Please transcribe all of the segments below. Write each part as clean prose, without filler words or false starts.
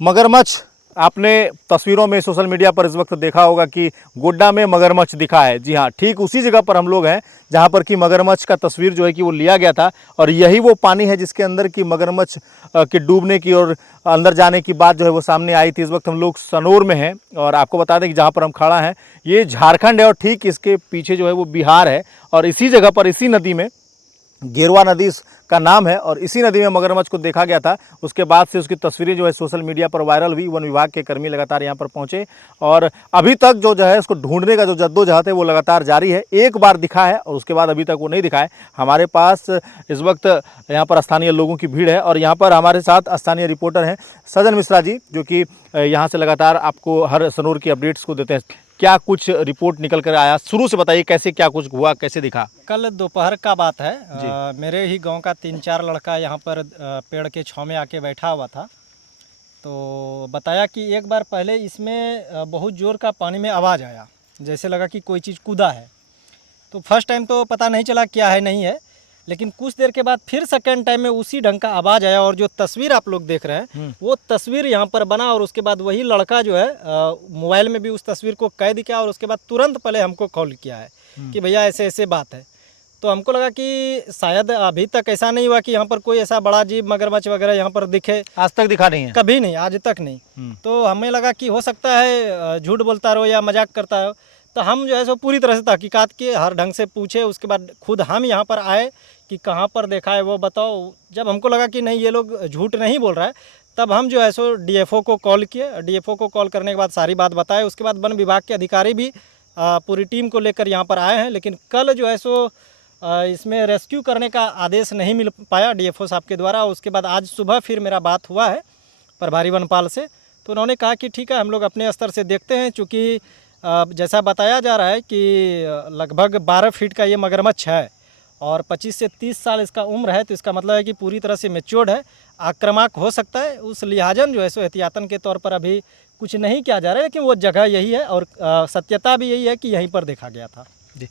मगरमच्छ आपने तस्वीरों में सोशल मीडिया पर इस वक्त देखा होगा कि गोड्डा में मगरमच्छ दिखा है। जी हाँ, ठीक उसी जगह पर हम लोग हैं जहां पर कि मगरमच्छ का तस्वीर जो है कि वो लिया गया था और यही वो पानी है जिसके अंदर की मगरमच्छ के डूबने की और अंदर जाने की बात जो है वो सामने आई थी। इस वक्त हम लोग सनोर में हैं और आपको बता दें कि जहाँ पर हम खड़ा हैं ये झारखंड है और ठीक इसके पीछे जो है वो बिहार है और इसी जगह पर इसी नदी में गेरवा नदी का नाम है और इसी नदी में मगरमच्छ को देखा गया था। उसके बाद से उसकी तस्वीरें जो है सोशल मीडिया पर वायरल हुई। वन विभाग के कर्मी लगातार यहाँ पर पहुँचे और अभी तक जो है इसको ढूंढने का जो जद्दोजहद है वो लगातार जारी है। एक बार दिखा है और उसके बाद अभी तक वो नहीं दिखा है। हमारे पास इस वक्त यहाँ पर स्थानीय लोगों की भीड़ है और यहाँ पर हमारे साथ स्थानीय रिपोर्टर हैं सजन मिश्रा जी, जो कि यहाँ से लगातार आपको हर सनोर की अपडेट्स को देते हैं। क्या कुछ रिपोर्ट निकल कर आया, शुरू से बताइए कैसे क्या कुछ हुआ, कैसे दिखा? कल दोपहर का बात है। मेरे ही गांव का 3-4 लड़का यहाँ पर पेड़ के छांव में आके बैठा हुआ था। तो बताया कि एक बार पहले इसमें बहुत ज़ोर का पानी में आवाज़ आया, जैसे लगा कि कोई चीज़ कूदा है। तो फर्स्ट टाइम तो पता नहीं चला क्या है नहीं है, लेकिन कुछ देर के बाद फिर सेकंड टाइम में उसी ढंग का आवाज़ आया और जो तस्वीर आप लोग देख रहे हैं वो तस्वीर यहाँ पर बना और उसके बाद वही लड़का जो है मोबाइल में भी उस तस्वीर को कैद किया और उसके बाद तुरंत पहले हमको कॉल किया है कि भैया ऐसे ऐसे बात है। तो हमको लगा कि शायद अभी तक ऐसा नहीं हुआ कि यहाँ पर कोई ऐसा बड़ा जीव मगरमच्छ वगैरह यहाँ पर दिखे। आज तक दिखा नहीं है? कभी नहीं, आज तक नहीं। तो हमें लगा कि हो सकता है झूठ बोलता रहो या मजाक करता हो। तो हम जो है सो पूरी तरह से तहकीकात किए, हर ढंग से पूछे, उसके बाद खुद हम यहाँ पर आए कि कहाँ पर देखा है वो बताओ। जब हमको लगा कि नहीं ये लोग झूठ नहीं बोल रहा है तब हम जो है सो डीएफओ को कॉल किए। डीएफओ को कॉल करने के बाद सारी बात बताए। उसके बाद वन विभाग के अधिकारी भी पूरी टीम को लेकर यहाँ पर आए हैं, लेकिन कल जो है सो इसमें रेस्क्यू करने का आदेश नहीं मिल पाया डीएफओ साहब के द्वारा। उसके बाद आज सुबह फिर मेरा बात हुआ है प्रभारी वनपाल से, तो उन्होंने कहा कि ठीक है हम लोग अपने स्तर से देखते हैं। चूँकि जैसा बताया जा रहा है कि लगभग 12 फीट का ये मगरमच्छ है और 25 से 30 साल इसका उम्र है, तो इसका मतलब है कि पूरी तरह से मैच्योर्ड है, आक्रामक हो सकता है। उस लिहाजन जो है सो एहतियातन के तौर पर अभी कुछ नहीं किया जा रहा है, लेकिन वो जगह यही है और सत्यता भी यही है कि यहीं पर देखा गया था। जी,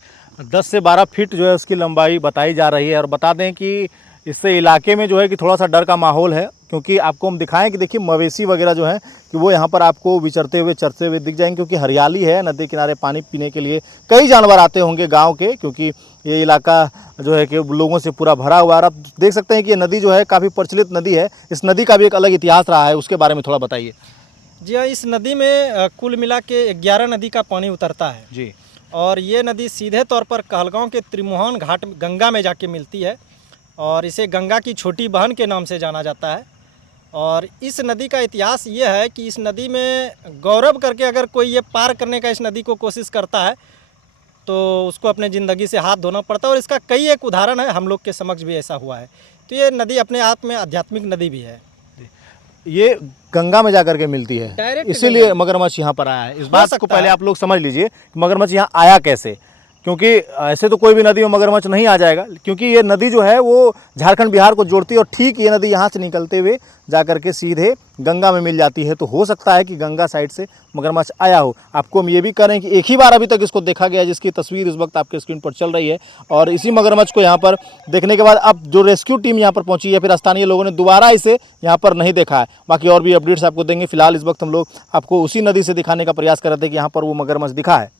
10 से 12 फीट जो है उसकी लंबाई बताई जा रही है और बता दें कि इससे इलाके में जो है कि थोड़ा सा डर का माहौल है, क्योंकि आपको हम दिखाएं कि देखिए मवेशी वगैरह जो हैं कि वो यहाँ पर आपको विचरते हुए चरते हुए दिख जाएंगे, क्योंकि हरियाली है। नदी किनारे पानी पीने के लिए कई जानवर आते होंगे गांव के, क्योंकि ये इलाका जो है कि लोगों से पूरा भरा हुआ है। आप देख सकते हैं कि ये नदी जो है काफ़ी प्रचलित नदी है। इस नदी का भी एक अलग इतिहास रहा है, उसके बारे में थोड़ा बताइए। जी हाँ, इस नदी में कुल मिला के 11 नदी का पानी उतरता है जी, और ये नदी सीधे तौर पर कहलगांव के त्रिमुहान घाट गंगा में जाके मिलती है और इसे गंगा की छोटी बहन के नाम से जाना जाता है। और इस नदी का इतिहास ये है कि इस नदी में गौरव करके अगर कोई ये पार करने का इस नदी को कोशिश करता है तो उसको अपने ज़िंदगी से हाथ धोना पड़ता है और इसका कई एक उदाहरण है, हम लोग के समक्ष भी ऐसा हुआ है। तो ये नदी अपने आप में आध्यात्मिक नदी भी है। ये गंगा में जाकर के मिलती है, डायरेक्ट इसीलिए मगरमच्छ यहाँ पर आया है। इस बात को पहले है। आप लोग समझ लीजिए कि मगरमच्छ यहाँ आया कैसे, क्योंकि ऐसे तो कोई भी नदी में मगरमच्छ नहीं आ जाएगा, क्योंकि ये नदी जो है वो झारखंड बिहार को जोड़ती है और ठीक ये नदी यहाँ से निकलते हुए जाकर के सीधे गंगा में मिल जाती है। तो हो सकता है कि गंगा साइड से मगरमच्छ आया हो। आपको हम ये भी कह रहे हैं कि एक ही बार अभी तक इसको देखा गया, जिसकी तस्वीर इस वक्त आपके स्क्रीन पर चल रही है। और इसी मगरमच्छ को यहाँ पर देखने के बाद अब जो रेस्क्यू टीम यहाँ पर पहुँची है, फिर स्थानीय लोगों ने दोबारा इसे यहाँ पर नहीं देखा है। बाकी और भी अपडेट्स आपको देंगे। फिलहाल इस वक्त हम लोग आपको उसी नदी से दिखाने का प्रयास कर रहे थे कि यहाँ पर वो मगरमच्छ दिखा है।